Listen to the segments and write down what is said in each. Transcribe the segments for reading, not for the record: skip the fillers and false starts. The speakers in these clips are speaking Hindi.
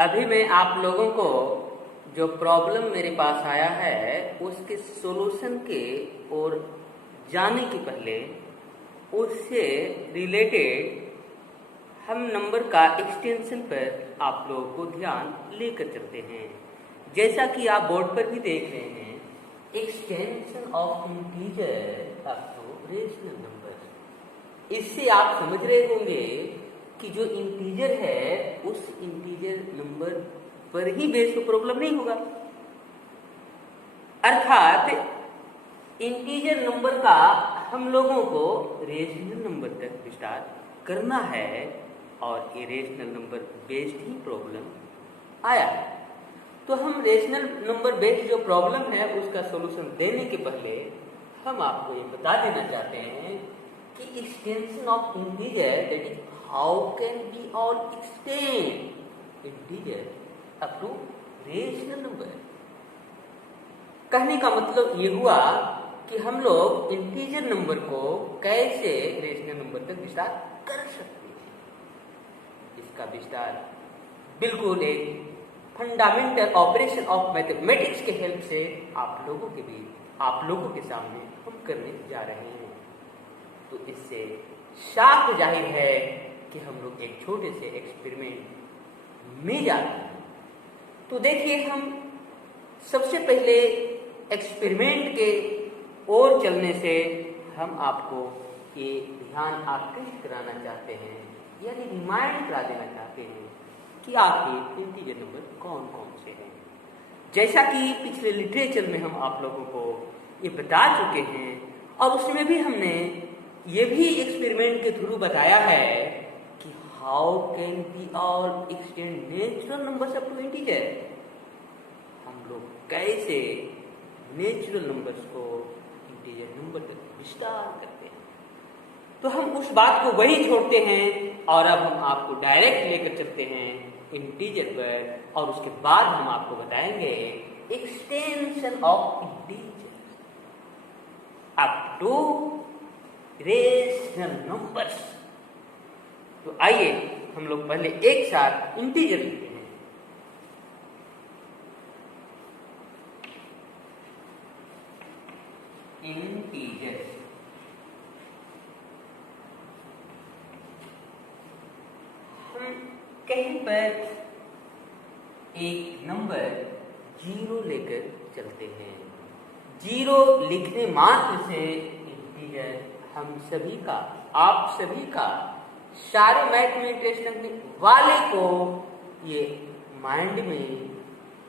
अभी मैं आप लोगों को जो प्रॉब्लम मेरे पास आया है उसके सॉल्यूशन के और जाने के पहले उससे रिलेटेड हम नंबर का एक्सटेंशन पर आप लोगों को ध्यान लेकर चलते हैं। जैसा कि आप बोर्ड पर भी देख रहे हैं, extension of integer up to rational number. इससे आप समझ रहे होंगे कि जो इंटीजर है उस इंटीजर नंबर पर ही बेस तो प्रॉब्लम नहीं होगा, अर्थात इंटीजर नंबर का हम लोगों को रेशनल नंबर तक विस्तार करना है और ये रेशनल नंबर बेस्ड ही प्रॉब्लम आया है। तो हम रेशनल नंबर बेस्ड जो प्रॉब्लम है उसका सॉल्यूशन देने के पहले हम आपको ये बता देना चाहते हैं कि extension of integer that is how can we all extend integer up to rational number. कहने का मतलब ये हुआ कि हम लोग इंटीजर नंबर को कैसे रेशनल नंबर तक विस्तार कर सकते हैं। इसका विस्तार बिल्कुल एक फंडामेंटल ऑपरेशन ऑफ मैथमेटिक्स के हेल्प से आप लोगों के बीच आप लोगों के सामने हम करने जा रहे हैं। तो इससे साफ जाहिर है कि हम लोग एक छोटे से एक्सपेरिमेंट में जा रहे हैं। तो देखिए, हम सबसे पहले एक्सपेरिमेंट के ओर चलने से हम आपको ये ध्यान आकृष्ट कराना चाहते हैं, यानी रिमाइंड करा देना चाहते हैं कि आपके इंटीजर नंबर कौन कौन से हैं। जैसा कि पिछले लिटरेचर में हम आप लोगों को ये बता चुके हैं और उसमें भी हमने ये भी एक्सपेरिमेंट के थ्रू बताया है कि how can we all extend natural numbers up to integer. हम लोग कैसे नेचुरल नंबर्स को इंटीजर नंबर तक विस्तार करते हैं। तो हम उस बात को वही छोड़ते हैं और अब हम आपको डायरेक्ट लेकर चलते हैं इंटीजर पर और उसके बाद हम आपको बताएंगे extension of integer up to rational numbers. तो आइए हम लोग पहले एक साथ इंटीजर लिखते हैं। इंटीजर हम कहीं पर एक नंबर 0 लेकर चलते हैं। 0 लिखने मात्र से इंटीजर हम सभी का, आप सभी का, सारे मैथमेटिक्स रखने वाले को ये माइंड में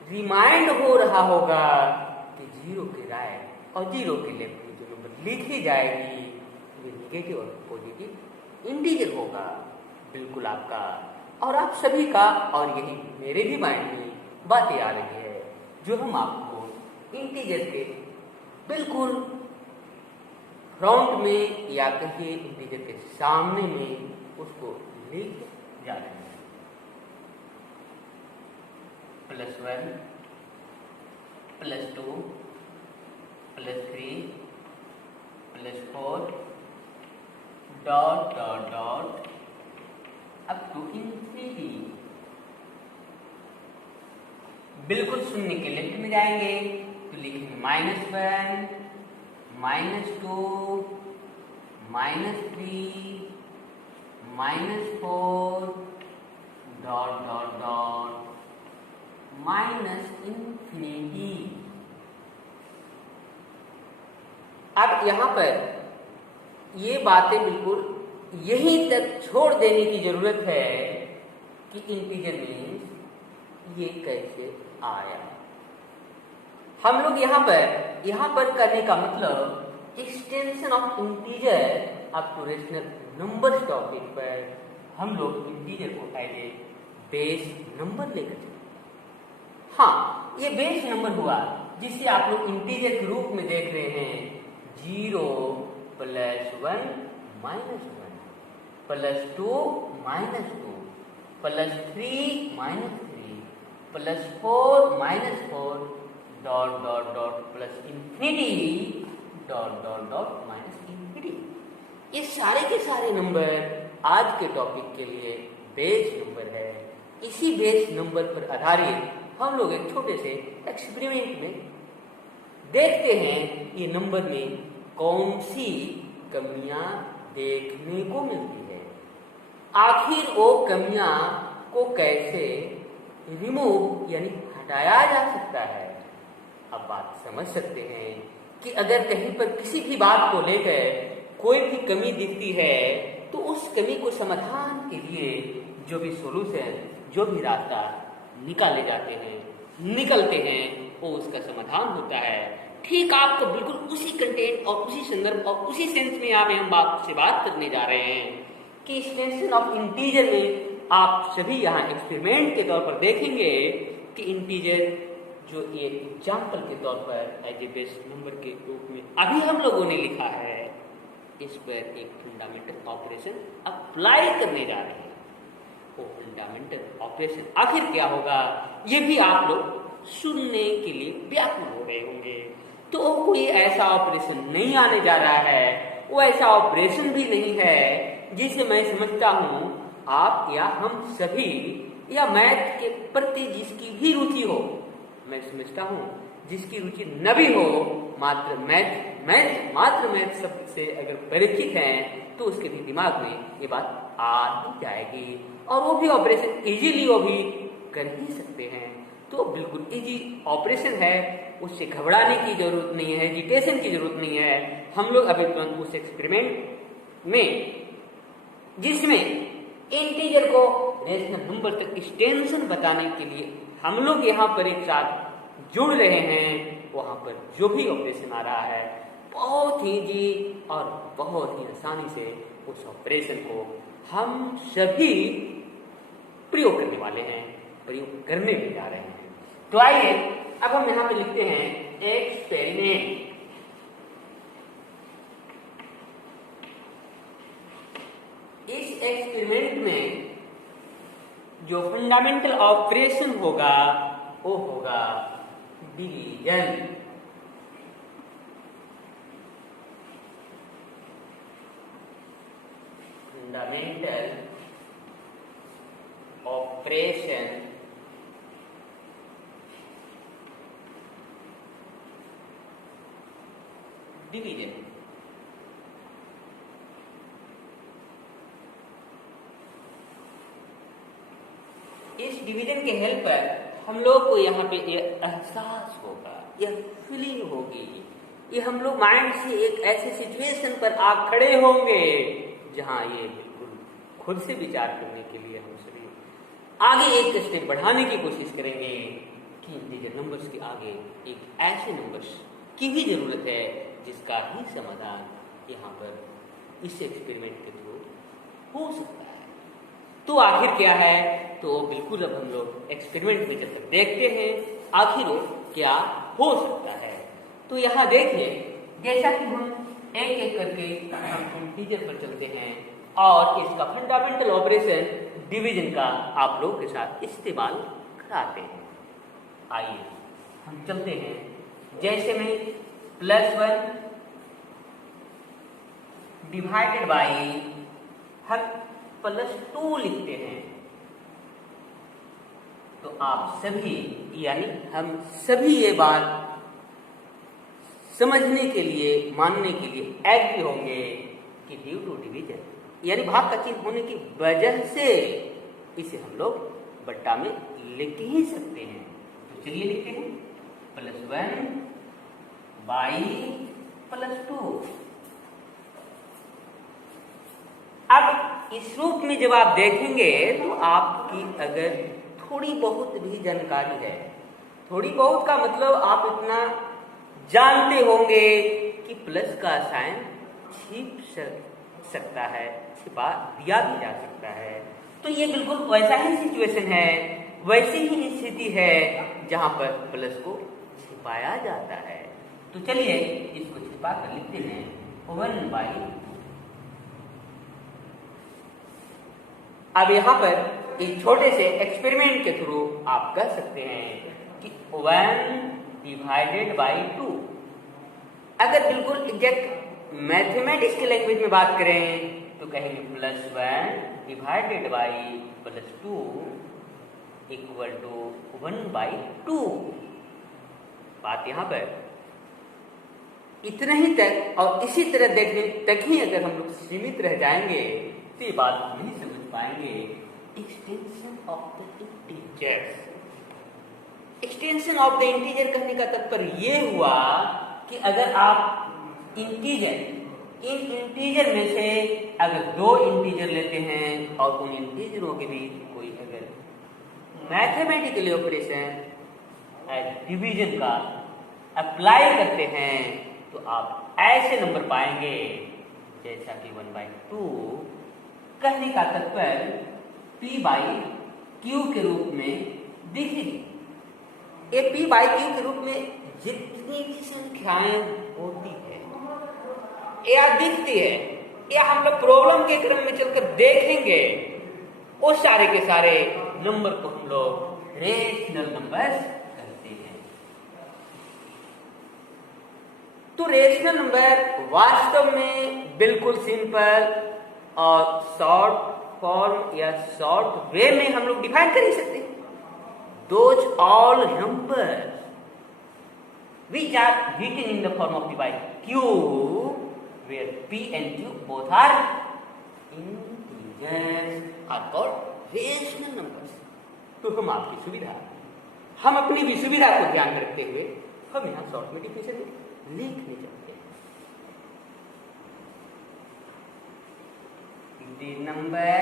रिमाइंड हो रहा होगा कि 0 के राइट और 0 के लेफ्ट में जो नंबर लिखी जाएगी वो नेगेटिव और पॉजिटिव इंटीजर होगा। बिल्कुल आपका और आप सभी का और यही मेरे भी माइंड में बातें आ रही है जो हम आपको इंटीजर के बिल्कुल फ्रंट में या कहिए इंटीजर के सामने में उसको लिख जा रहे हैं। +1 +2 +3 +4 dot dot dot up to infinity. बिल्कुल शून्य के लेफ्ट में जाएंगे तो लिखेंगे -1 -2 -3 -4 डॉट डॉट डॉट -इंफिनिटी। अब यहां पर ये बातें बिल्कुल यहीं तक छोड़ देने की जरूरत है कि इंटीजर मीन्स ये कैसे आया। हम लोग यहाँ पर करने का मतलब extension of integer up to rational numbers topic पर हम लोग इंटीजर को एज ए बेस नंबर लेकर चले। हाँ, ये बेस नंबर हुआ जिसे आप लोग इंटीजर के रूप में देख रहे हैं। 0 +1 -1 +2 -2 +3 -3 +4 -4 dot dot dot plus infinity dot dot dot minus infinity. ये सारे के सारे नंबर आज के टॉपिक के लिए बेस नंबर है इसी बेस नंबर पर आधारित हम लोग एक छोटे से एक्सपेरिमेंट में देखते हैं ये नंबर में कौन सी कमियां देखने को मिलती है, आखिर वो कमियां को कैसे रिमूव यानी हटाया जा सकता है। अब बात समझ सकते हैं कि अगर कहीं पर किसी भी बात को लेकर कोई भी कमी दिखती है तो उस कमी को समाधान के लिए जो भी सॉल्यूशन, जो भी रास्ता निकाले जाते हैं, निकलते हैं, वो उसका समाधान होता है। ठीक आपको बिल्कुल उसी कंटेंट और उसी संदर्भ और उसी सेंस में यहाँ पे हम आपसे बात करने जा रहे हैं कि एक्सटेंशन ऑफ इंटीजर में आप सभी यहाँ एक्सपेरिमेंट के तौर पर देखेंगे कि इंटीजर जो ये एग्जाम्पल के तौर पर एज ए बेस नंबर के रूप में अभी हम लोगों ने लिखा है, इस पर एक फंडामेंटल ऑपरेशन अप्लाई करने जा रहे हैं। वो फंडामेंटल ऑपरेशन आखिर क्या होगा ये भी आप लोग सुनने के लिए व्याकुल हो रहे होंगे। तो कोई ऐसा ऑपरेशन नहीं आने जा रहा है, वो ऐसा ऑपरेशन भी नहीं है जिसे मैं समझता हूँ आप या हम सभी या मैथ के प्रति जिसकी भी रुचि हो, मैं समझता हूँ जिसकी रुचि न भी हो, मात्र मैथ शब्द से अगर परिचित है तो उसके भी दिमाग में ये बात आ ही जाएगी और वो भी ऑपरेशन इजीली वो भी कर ही सकते हैं। तो बिल्कुल इजी ऑपरेशन है, उससे घबराने की जरूरत नहीं है, हेजिटेशन की जरूरत नहीं है। हम लोग अभी तुरंत उस एक्सपेरिमेंट में जिसमें इंटीजर को रेशनल नंबर तक एक्सटेंशन बताने के लिए हम लोग यहाँ पर एक साथ जुड़ रहे हैं, वहाँ पर जो भी ऑपरेशन आ रहा है बहुत ही इजी और बहुत ही आसानी से उस ऑपरेशन को हम सभी प्रयोग करने वाले हैं, प्रयोग करने भी जा रहे हैं। तो आइए अब हम यहाँ पे लिखते हैं एक्सपेरिमेंट। इस एक्सपेरिमेंट में जो फंडामेंटल ऑपरेशन होगा वो होगा डिवीजन। Fundamental operation division. इस डिवीजन के हेल्प पर हम लोग को यहाँ पे ये एहसास होगा, यह फीलिंग होगी, ये हम लोग माइंड से एक ऐसे सिचुएशन पर आ खड़े होंगे जहाँ ये बिल्कुल खुद से विचार करने के लिए हम सभी आगे एक स्टेप बढ़ाने की कोशिश करेंगे कि इंटीजर नंबर्स के आगे एक ऐसे नंबर्स की भी जरूरत है जिसका ही समाधान यहाँ पर इस एक्सपेरिमेंट के थ्रू हो सकता है। तो आखिर क्या है, तो बिल्कुल अब हम लोग एक्सपेरिमेंट में जब तक देखते हैं आखिर वो क्या हो सकता है। तो यहाँ देखिए, जैसा कि हम एक एक करके हम इंटीजर पर चलते हैं और इसका फंडामेंटल ऑपरेशन डिवीजन का आप लोगों के साथ इस्तेमाल कराते हैं। आइए हम चलते हैं, जैसे में +1 डिवाइडेड बाई हम +2 लिखते हैं, तो आप सभी यानी हम सभी ये बात समझने के लिए, मानने के लिए एग्री होंगे कि ड्यू टू डिवीजन यानी भाग का चिन्ह होने की वजह से इसे हम लोग बट्टा में लिख ही सकते हैं। तो चलिए लिखते हैं +1 बाई +2। अब इस रूप में जब आप देखेंगे तो आपकी अगर थोड़ी बहुत भी जानकारी है, थोड़ी बहुत का मतलब आप इतना जानते होंगे कि प्लस का साइन छिप सकता है, छिपा दिया भी जा सकता है। तो ये बिल्कुल वैसा ही सिचुएशन है, वैसी ही स्थिति है जहां पर प्लस को छिपाया जाता है। तो चलिए इसको छिपा कर लिखते हैं 1/2। अब यहाँ पर एक छोटे से एक्सपेरिमेंट के थ्रू आप कह सकते हैं कि 1/2। अगर बिल्कुल एग्जैक्ट मैथमेटिक्स के लैंग्वेज में बात करें तो कहेंगे +1 डिवाइडेड बाई +2 इक्वल टू 1/2। बात यहाँ पर इतना ही तक और इसी तरह देखने तक ही अगर हम लोग सीमित रह जाएंगे तो ये बात नहीं समझ पाएंगे। Extension of the integers, extension of the integer कहने का तात्पर्य ये हुआ कि अगर आप इन इंटीजर में से अगर 2 इंटीजर लेते हैं और उन इंटीजरों के बीच कोई अगर मैथमेटिकली ऑपरेशन डिवीजन का अप्लाई करते हैं तो आप ऐसे नंबर पाएंगे जैसा कि 1/2। कहने का तात्पर्य p/q के रूप में दिखेगी। ये p/q के रूप में जितनी भी संख्याएं होती है या दिखती है या हम लोग प्रॉब्लम के क्रम में चलकर देखेंगे, उस सारे के सारे नंबर को हम लोग रेशनल नंबर्स कहते हैं। तो रेशनल नंबर वास्तव में बिल्कुल सिंपल और शॉर्ट फॉर्म या शॉर्ट वे में हम लोग डिफाइन कर ही सकते हैं। Those all numbers which are written in the form of p/q where p and q both are integers are called rational numbers। तो हम आपकी सुविधा, हम अपनी भी सुविधा को ध्यान रखते हुए हम यहाँ शॉर्ट में डिफिनेशन लिखने चाहते हैं। The number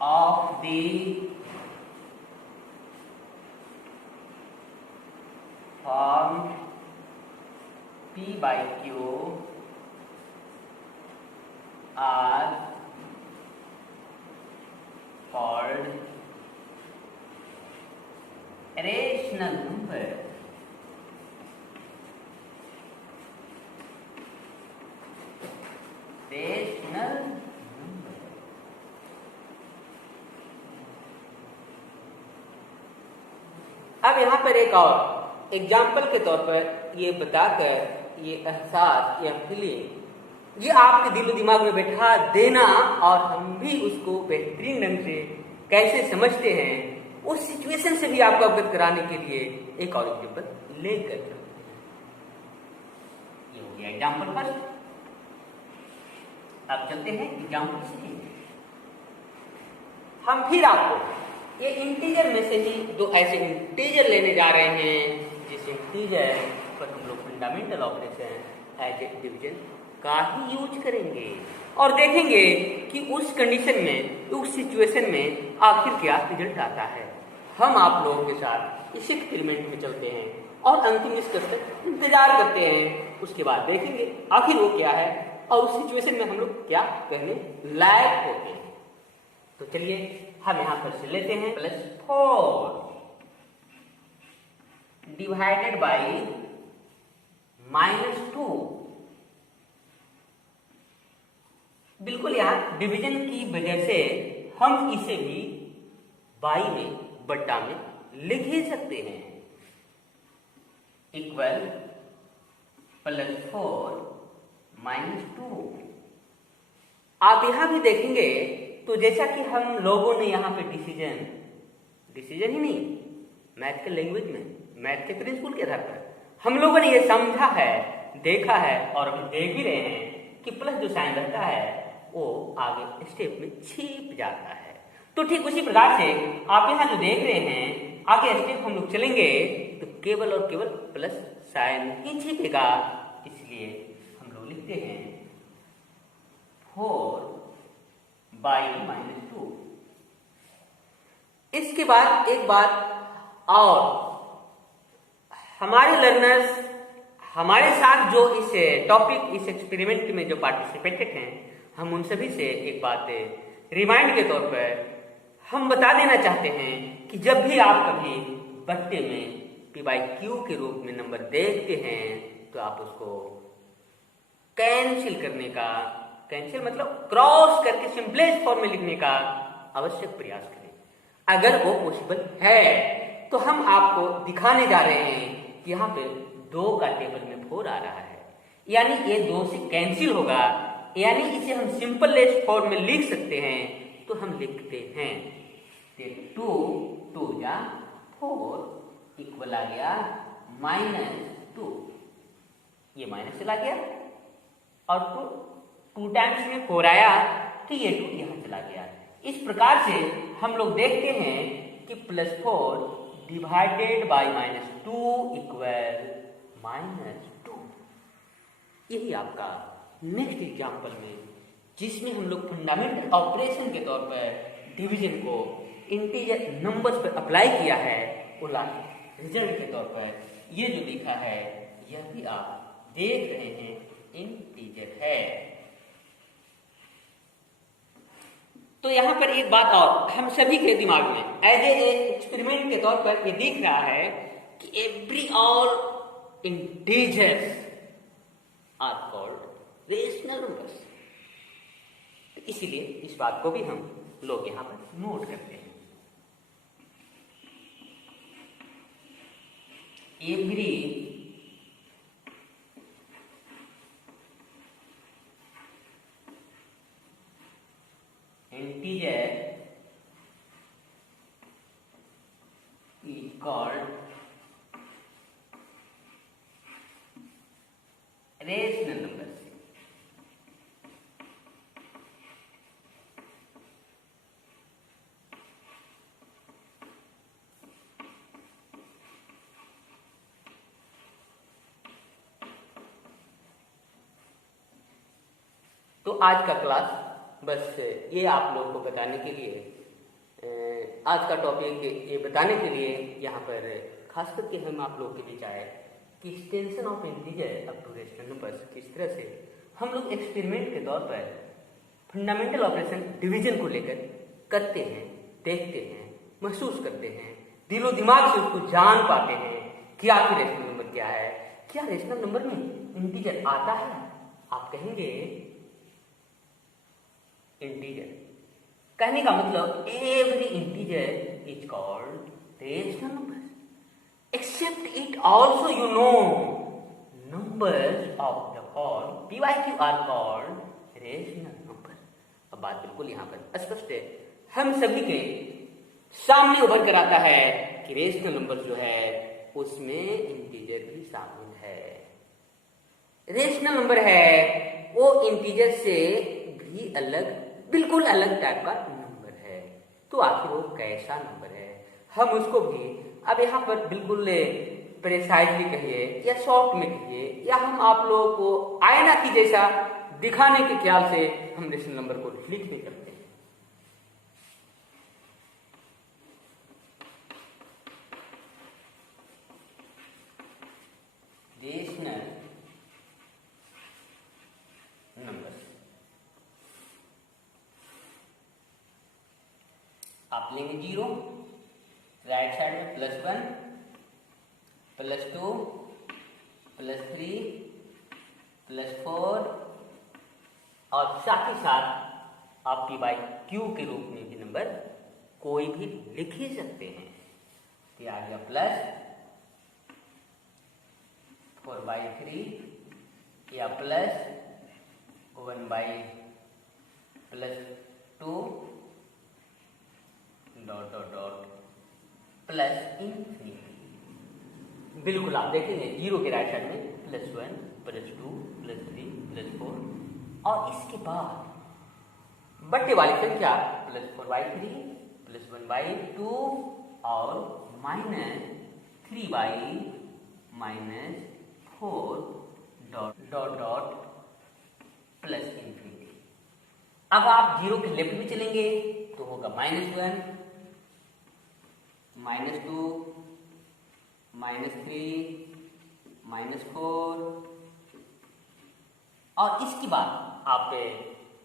of the form p/q are called rational number। Rational number. अब यहां पर एक और एग्जाम्पल के तौर पर ये बताकर ये एहसास या फीलिंग ये आपके दिल दिमाग में बैठा देना और हम भी उसको बेहतरीन ढंग से कैसे समझते हैं उस सिचुएशन से भी आपको अवगत कराने के लिए एक और एग्जाम्पल लेकर चलते हैं। ये हो गया एग्जाम्पल फर्स्ट। अब चलते हैं एग्जाम्पल सेकंड। हम फिर आपको ये इंटीजर में से ही 2 ऐसे इंटीजर लेने जा रहे हैं जिस इंटीजर पर हम लोग fundamental operation as a division का ही यूज करेंगे और देखेंगे कि उस कंडीशन में, उस सिचुएशन में आखिर क्या रिजल्ट आता है। हम आप लोगों के साथ इस एक्सपेरिमेंट में चलते हैं और अंतिम निष्कर्ष तक इंतजार करते हैं। उसके बाद देखेंगे आखिर वो क्या है और उस सिचुएशन में हम लोग क्या करने लायक होते हैं। तो चलिए हम यहां पर से लेते हैं +4 डिवाइडेड बाई -2। बिल्कुल यहां डिवीजन की वजह से हम इसे भी बाई में बट्टा में लिख ही सकते हैं। इक्वल +4 -2। आप यहां भी देखेंगे तो जैसा कि हम लोगों ने यहां पे डिसीजन ही नहीं, मैथ के लैंग्वेज में, मैथ के प्रिंसिपल के आधार पर हम लोगों ने ये समझा है, देखा है और अभी देख भी रहे हैं कि प्लस जो साइन रहता है वो आगे स्टेप में छिप जाता है। तो ठीक उसी प्रकार से आप यहाँ जो देख रहे हैं आगे स्टेप हम लोग चलेंगे तो केवल और केवल प्लस साइन ही छिपेगा। इसलिए हम लोग लिखते हैं 4/-2। इसके बाद एक बात और, हमारे लर्नर्स हमारे साथ जो इस टॉपिक, इस एक्सपेरिमेंट में जो पार्टिसिपेटेड हैं, हम उन सभी से एक बात रिमाइंड के तौर पर हम बता देना चाहते हैं कि जब भी आप कभी बट्टे में p/q के रूप में नंबर देखते हैं तो आप उसको कैंसिल करने का, कैंसिल मतलब क्रॉस करके सिंपलेस्ट फॉर्म में लिखने का आवश्यक प्रयास करें। अगर वो पॉसिबल है तो हम आपको दिखाने जा रहे हैं कि यहाँ पे 2 का टेबल में 4 आ रहा है, यानी ये 2 से कैंसिल होगा, यानी इसे हम सिंपलेस्ट फॉर्म में लिख सकते हैं, तो हम लिखते हैं 2 2 जा 4 इक्वल आ गया -2, ये माइनस चला गया और 2 टाइम्स में 4 आया तो ये 2 यहां चला गया। इस प्रकार से हम लोग देखते हैं कि +4 डिवाइडेड बाय -2 इक्वल -2। यही आपका नेक्स्ट एग्जाम्पल में, जिसमें हम लोग फंडामेंटल ऑपरेशन के तौर पर डिवीजन को इंटीजर नंबर्स पर अप्लाई किया है, वो रिजल्ट के तौर पर ये जो लिखा है यह भी आप देख रहे हैं इंटीजर है। तो यहां पर एक बात और हम सभी के दिमाग में एज ए एक्सपेरिमेंट के तौर पर ये दिख रहा है कि every all integers are called rational numbers. इसीलिए इस बात को भी हम लोग यहां पर नोट करते हैं। Every integer is called rational numbers। तो आज का क्लास बस ये आप लोगों को बताने के लिए, आज का टॉपिक ये बताने के लिए यहाँ पर खास करके हम आप लोगों के बीच आए कि extension of integer up to rational numbers किस तरह से हम लोग एक्सपेरिमेंट के तौर पर फंडामेंटल ऑपरेशन डिवीजन को लेकर करते हैं, देखते हैं, महसूस करते हैं, दिलो दिमाग से उसको जान पाते हैं कि आखिर रेशनल नंबर क्या है। क्या रेशनल नंबर में इंटीजर आता है? आप कहेंगे इंटीजर कहने का मतलब every integer is called rational number except it also you know numbers of the form PYQ are called rational number. अब बात बिल्कुल यहाँ पर स्पष्ट है, हम सभी के सामने उभर कर आता है कि रेशनल नंबर जो है उसमें इंटीजर भी शामिल है। रेशनल नंबर है वो इंटीजर से भी अलग, बिल्कुल अलग टाइप का नंबर है। तो आखिर वो कैसा नंबर है, हम उसको भी अब यहाँ पर बिल्कुल प्रेसाइजली कहिए या शॉर्ट में कहिए या हम आप लोगों को आईना की जैसा दिखाने के ख्याल से हम रेशनल नंबर को लिख नहीं सकते। रेशनल नंबर आप लेंगे 0, राइट साइड में +1, +2, +3, +4 और साथ ही साथ आप PYQ के रूप में भी नंबर कोई भी लिख ही सकते हैं। तो आ गया +4/3 या +1/+2 प्लस इंफिनिटी। बिल्कुल आप देखेंगे 0 के राइट साइड में +1, +2, +3, +4 और इसके बाद बट्टे वाली संख्या +4/3, +1/2 और -3/-4 प्लस इंफिनिटी। अब आप 0 के लेफ्ट में चलेंगे तो होगा -1, -2, -3, -4 और इसके बाद आप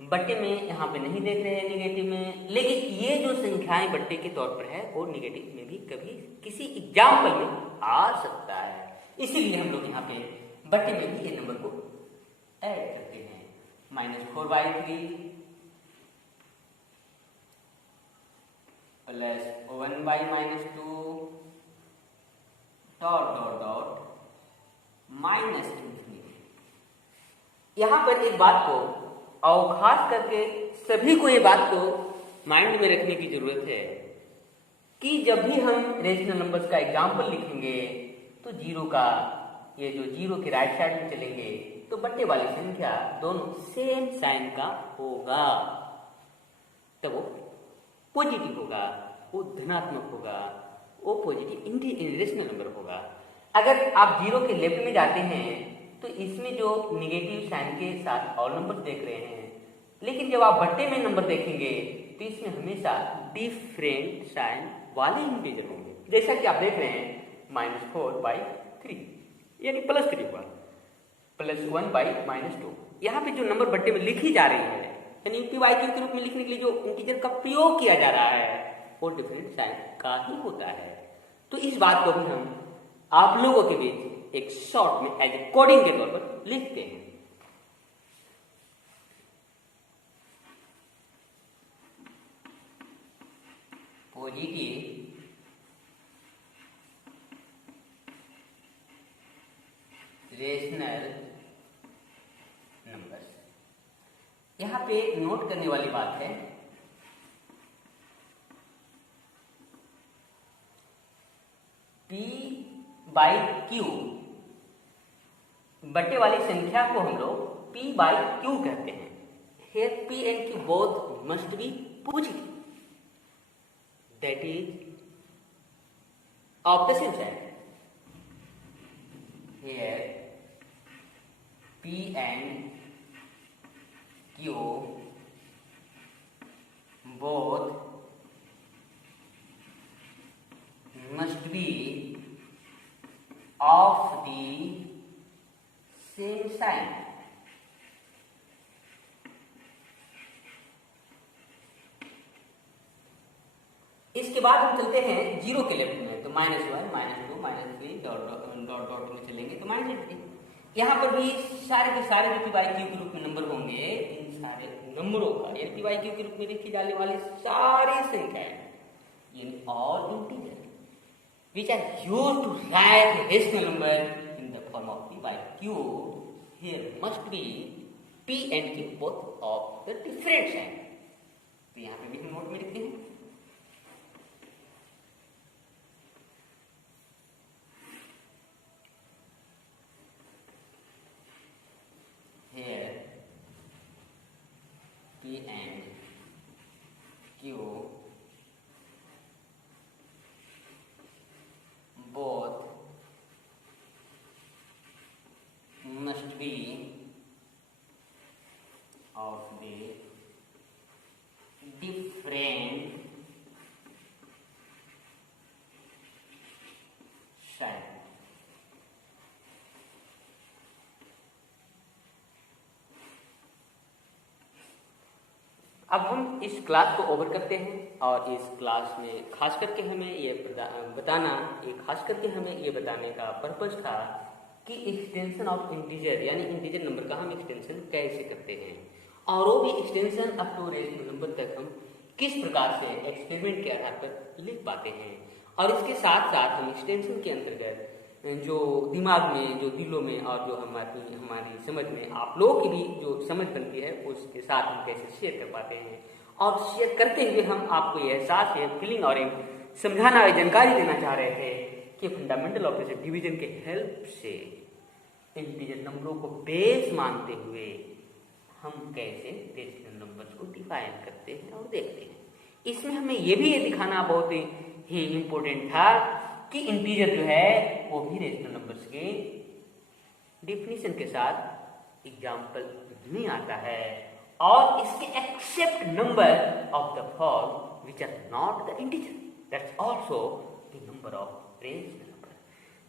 बट्टे में यहाँ पे नहीं देख रहे हैं निगेटिव में, लेकिन ये जो संख्याएं बट्टे के तौर पर है वो निगेटिव में भी कभी किसी एग्जाम्पल में आ सकता है। इसीलिए हम लोग यहाँ पे बट्टे में भी ये नंबर को ऐड करते हैं। -4/3 प्लस 1/-2 माइनस इंफिनिटी। यहां पर एक बात को और खास करके सभी को ये बात को माइंड में रखने की जरूरत है कि जब भी हम रेशनल नंबर्स का एग्जाम्पल लिखेंगे तो जीरो का ये जो जीरो के राइट साइड में चलेंगे तो बट्टे वाली संख्या दोनों सेम साइन का होगा, तब वो पॉजिटिव होगा, वो धनात्मक होगा, वो पॉजिटिव रेशनल नंबर होगा। अगर आप जीरो के लेफ्ट में जाते हैं तो इसमें जो निगेटिव साइन के साथ और नंबर देख रहे हैं, लेकिन जब आप बट्टे में नंबर देखेंगे तो इसमें हमेशा डिफरेंट साइन वाले इंटीजर होंगे। जैसा कि आप देख रहे हैं -4/3 यानी +3 हुआ, +1/-2। यहाँ पे जो नंबर बट्टे में लिखी जा रही है यानी PYQ के रूप में लिखने के लिए जो इंटीजर का प्रयोग किया जा रहा है वो डिफरेंट साइन का ही होता है। तो इस बात को भी हम आप लोगों के बीच एक शॉर्ट में एज ए कोडिंग के तौर पर लिखते हैं। Positive rational numbers. यहां पे नोट करने वाली बात है P/Q बट्टे वाली संख्या को हम लोग P/Q कहते हैं। Here P and Q both must be positive, that is of the same sign. Here P and Q both must be of the same sign. इसके बाद हम चलते हैं जीरो के लेफ्ट में, तो -1, -2, -3 डॉट में चलेंगे तो -8। यहाँ पर भी सारे के सारे जो PYQ के रूप में नंबर होंगे, इन सारे नंबरों का यानी PYQ के रूप में लिखी जाने वाली सारी संख्याएं in all integer which are used to write a rational number in the form of P/Q, here must be P and Q both of the different sign। तो यहाँ पे भी हम नोट में लिखते हैं here P and Q both must be of the different sign। अब हम इस क्लास को ओवर करते हैं और इस क्लास में खास करके हमें ये बताने का पर्पस था कि एक्सटेंशन ऑफ इंटीजर यानी इंटीजर नंबर का हम एक्सटेंशन कैसे करते हैं, और वो भी extension up to rational number तक हम किस प्रकार से एक्सपेरिमेंट के आधार पर लिख पाते हैं। और इसके साथ साथ हम एक्सटेंशन के अंतर्गत जो दिमाग में, जो दिलों में और जो हमारी समझ में आप लोगों की भी जो समझ बनती है उसके साथ हम कैसे शेयर कर पाते हैं, और शेयर करते हुए हम आपको ये एहसास है फीलिंग और समझाना और जानकारी देना चाह रहे थे कि फंडामेंटल ऑपरेटर डिवीजन के हेल्प से इंटीजर नंबरों को बेस मानते हुए हम कैसे रेशनल नंबर्स को डिफाइन करते हैं और देखते हैं। इसमें हमें ये भी दिखाना बहुत ही इम्पोर्टेंट था कि इंटीजर जो है वो भी रेशनल नंबर्स के डिफिनीशन के साथ एग्जाम्पल नहीं आता है, और इसके except number of the form which are not the integer, that's also the number of rational number.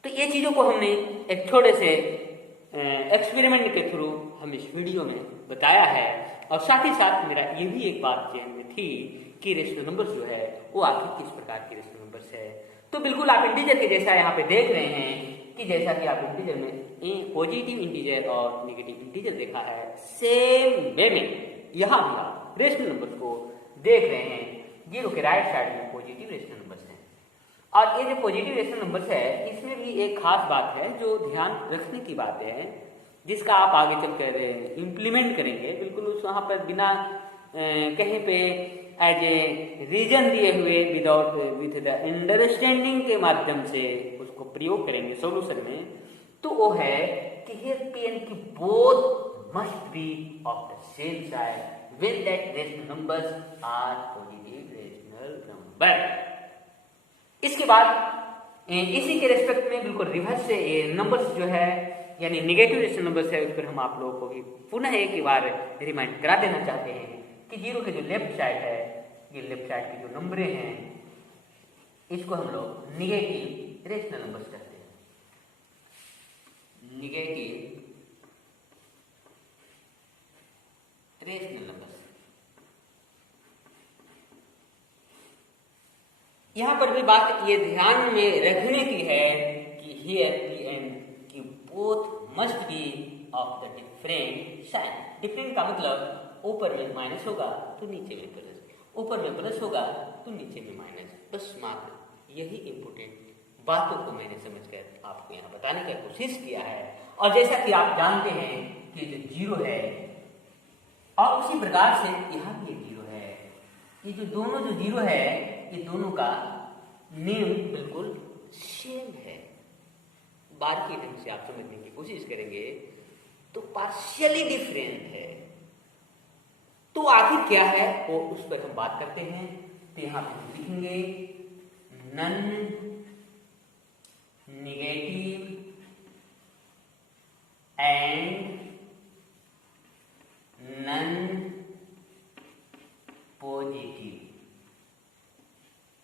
तो ये चीजों को हमने एक थोड़े से एक्सपेरिमेंट के थ्रू हम इस वीडियो में बताया है, और साथ ही साथ मेरा ये भी एक बात चेंज में थी कि रेशनल नंबर्स जो है वो आखिर किस प्रकार के रेशनल नंबर्स है। तो बिल्कुल आप इंटीजर के जैसा यहाँ पे देख रहे हैं कि जैसा कि आप इंटीजर में पॉजिटिव इंटीजर और नेगेटिव इंटीजर देखा है, सेम वे में यहाँ भी आप रेशनल नंबर्स को देख रहे हैं। जीरो के राइट साइड में पॉजिटिव रेशनल नंबर्स हैं, और ये जो पॉजिटिव रेशनल नंबर्स है इसमें भी एक खास बात है जो ध्यान रखने की बात है जिसका आप आगे चलकर इम्प्लीमेंट करेंगे, बिल्कुल उस वहाँ पर बिना कहीं पे एज ए रीजन दिए हुए विदाउट विथ द अंडरस्टैंडिंग के माध्यम से उसको प्रयोग करेंगे सॉल्यूशन में, तो वो है कि here P and Q both must be of the same side when that rational numbers are positive rational number। इसके बाद इसी के रेस्पेक्ट में बिल्कुल रिवर्स से नंबर्स जो है यानी निगेटिव रेशनल नंबर्स है, उस पर हम आप लोगों को भी पुनः एक बार रिमाइंड करा देना चाहते हैं कि जीरो के जो लेफ्ट साइड है, ये लेफ्ट साइड के जो नंबर हैं इसको हम लोग निगेटिव रेशनल नंबर्स कहते हैं। Negative rational numbers. यहां पर भी बात ये ध्यान में रखने की है कि here P and Q both must be of the different sign। Different का मतलब ऊपर में माइनस होगा तो नीचे में प्लस, ऊपर में प्लस होगा तो नीचे में माइनस। बस मात्र यही इंपोर्टेंट बातों को मैंने समझकर आपको यहाँ बताने की कोशिश किया है। और जैसा कि आप जानते हैं कि जो जीरो है और उसी प्रकार से यहाँ भी एक जीरो है, ये जो दोनों जो जीरो है ये दोनों का नेम बिल्कुल सेम है। बारीकी ढंग से आप समझने की कोशिश करेंगे तो पार्शियली डिफरेंट है, तो आखिर क्या है वो उस पर हम बात करते हैं। तो यहां पे लिखेंगे non negative and non positive.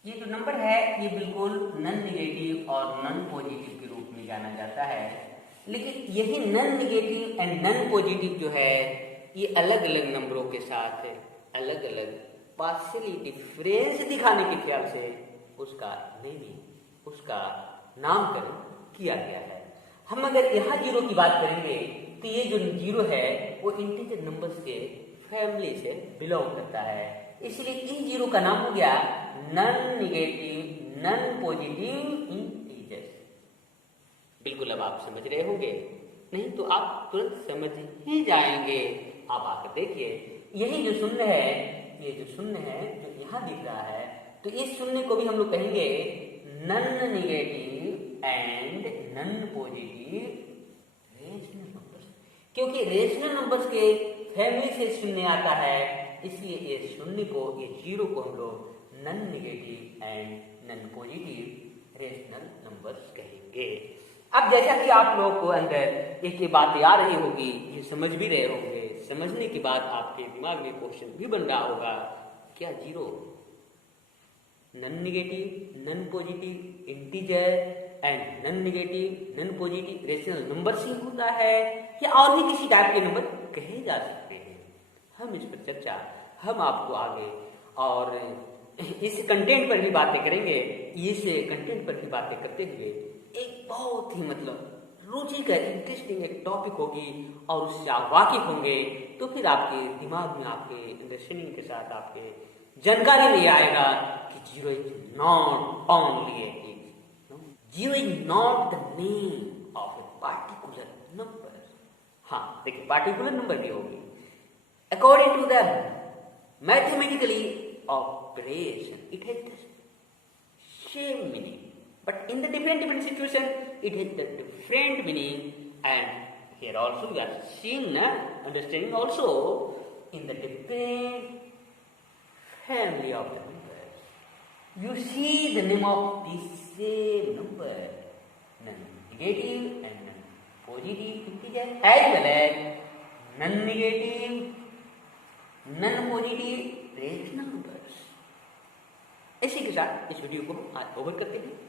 ये जो नंबर है ये बिल्कुल नन निगेटिव और नन पॉजिटिव के रूप में जाना जाता है, लेकिन यही non negative and non positive जो है ये अलग अलग नंबरों के साथ अलग अलग पार्शियली डिफरेंस दिखाने के ख्याल से उसका नेमिंग, उसका नामकरण किया गया है। हम अगर यहाँ जीरो की बात करेंगे तो ये जो जीरो है वो इंटीजर नंबर्स के फैमिली से बिलोंग करता है, इसलिए इन जीरो का नाम हो गया non negative non positive integers. बिल्कुल अब आप समझ रहे होंगे, नहीं तो आप तुरंत समझ ही जाएंगे। आप आकर देखिए यही जो शून्य है, ये जो शून्य है जो यहाँ दिख रहा है, तो इस शून्य को भी हम लोग कहेंगे non negative and non positive rational numbers, क्योंकि रेशनल नंबर्स के फैमिली से शून्य आता है, इसलिए ये शून्य को, ये जीरो को हम लोग non negative and non positive rational numbers कहेंगे। अब जैसा कि आप लोगों को अंदर एक बात आ रही होगी, ये समझ भी रहे होंगे, समझने के बाद आपके दिमाग में क्वेश्चन भी बन रहा होगा, क्या zero non negative non positive integer and non negative non positive rational number से होता है या और भी किसी टाइप के नंबर कहे जा सकते हैं? हम इस पर चर्चा हम आपको आगे और इस कंटेंट पर भी बातें करेंगे। इस कंटेंट पर भी बातें करते हुए एक बहुत ही मतलब रुचि का इंटरेस्टिंग एक टॉपिक होगी और उससे आप वाकिफ होंगे तो फिर आपके दिमाग में, आपके अंडरस्टैंडिंग के साथ आपके जानकारी में आएगा कि zero is not only a zero is not the name of a particular number. हाँ देखिए, पार्टिकुलर नंबर भी होगी according to the mathematically operation it has the same meaning, but in the different situation it has the different meaning, and here also we are seeing understanding also in the different family of the numbers. You see the name of the same number, non-negative and non-positive integer, as well as non-negative, non-positive rational numbers। इसी के साथ इस वीडियो को हम ओवर करते हैं।